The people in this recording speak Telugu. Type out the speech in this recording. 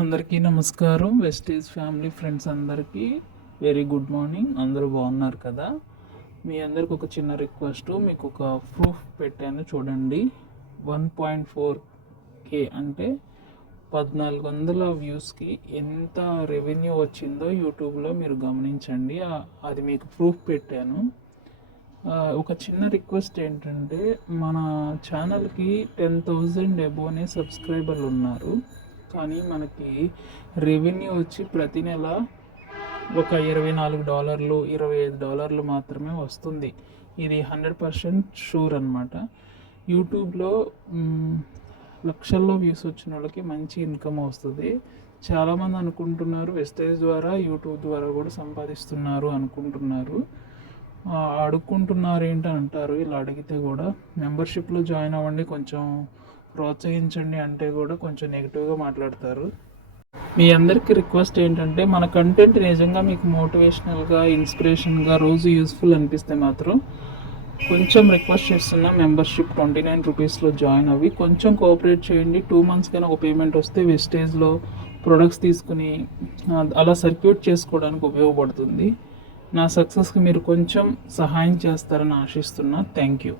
అందరికీ నమస్కారం. వెస్టేజ్ ఫ్యామిలీ ఫ్రెండ్స్ అందరికీ వెరీ గుడ్ మార్నింగ్. అందరూ బాగున్నారు కదా? మీ అందరికి ఒక చిన్న రిక్వెస్ట్, మీకు ఒక ప్రూఫ్ పెట్టాను చూడండి. 1.4K అంటే 1400 వ్యూస్కి ఎంత రెవెన్యూ వచ్చిందో యూట్యూబ్లో మీరు గమనించండి. అది మీకు ప్రూఫ్ పెట్టాను. ఒక చిన్న రిక్వెస్ట్ ఏంటంటే, మన ఛానల్కి 10,000 అబోనే సబ్స్క్రైబర్లు ఉన్నారు. కానీ మనకి రెవెన్యూ వచ్చి ప్రతి నెల ఒక $24 $25 మాత్రమే వస్తుంది. ఇది 100% షూర్ అనమాట. యూట్యూబ్లో లక్షల్లో వ్యూస్ వచ్చిన వాళ్ళకి మంచి ఇన్కమ్ వస్తుంది. చాలామంది అనుకుంటున్నారు వెస్టేజ్ ద్వారా యూట్యూబ్ ద్వారా కూడా సంపాదిస్తున్నారు అనుకుంటున్నారు. అడుక్కుంటున్నారు ఏంటి అంటారు. ఇలా అడిగితే కూడా మెంబర్షిప్లో జాయిన్ అవ్వండి, కొంచెం ప్రోత్సహించండి అంటే కూడా కొంచెం నెగిటివ్గా మాట్లాడతారు. మీ అందరికీ రిక్వెస్ట్ ఏంటంటే, మన కంటెంట్ నిజంగా మీకు మోటివేషనల్గా, ఇన్స్పిరేషన్గా, రోజు యూస్ఫుల్ అనిపిస్తే మాత్రం కొంచెం రిక్వెస్ట్ చేస్తున్నా, మెంబర్షిప్ 29 రూపీస్లో జాయిన్ అవ్వి కొంచెం కోఆపరేట్ చేయండి. 2 months కన్నా ఒక పేమెంట్ వస్తే వెస్టేజ్లో ప్రొడక్ట్స్ తీసుకుని అలా సర్క్యూట్ చేసుకోవడానికి ఉపయోగపడుతుంది. నా సక్సెస్కి మీరు కొంచెం సహాయం చేస్తారని ఆశిస్తున్నా. Thank you.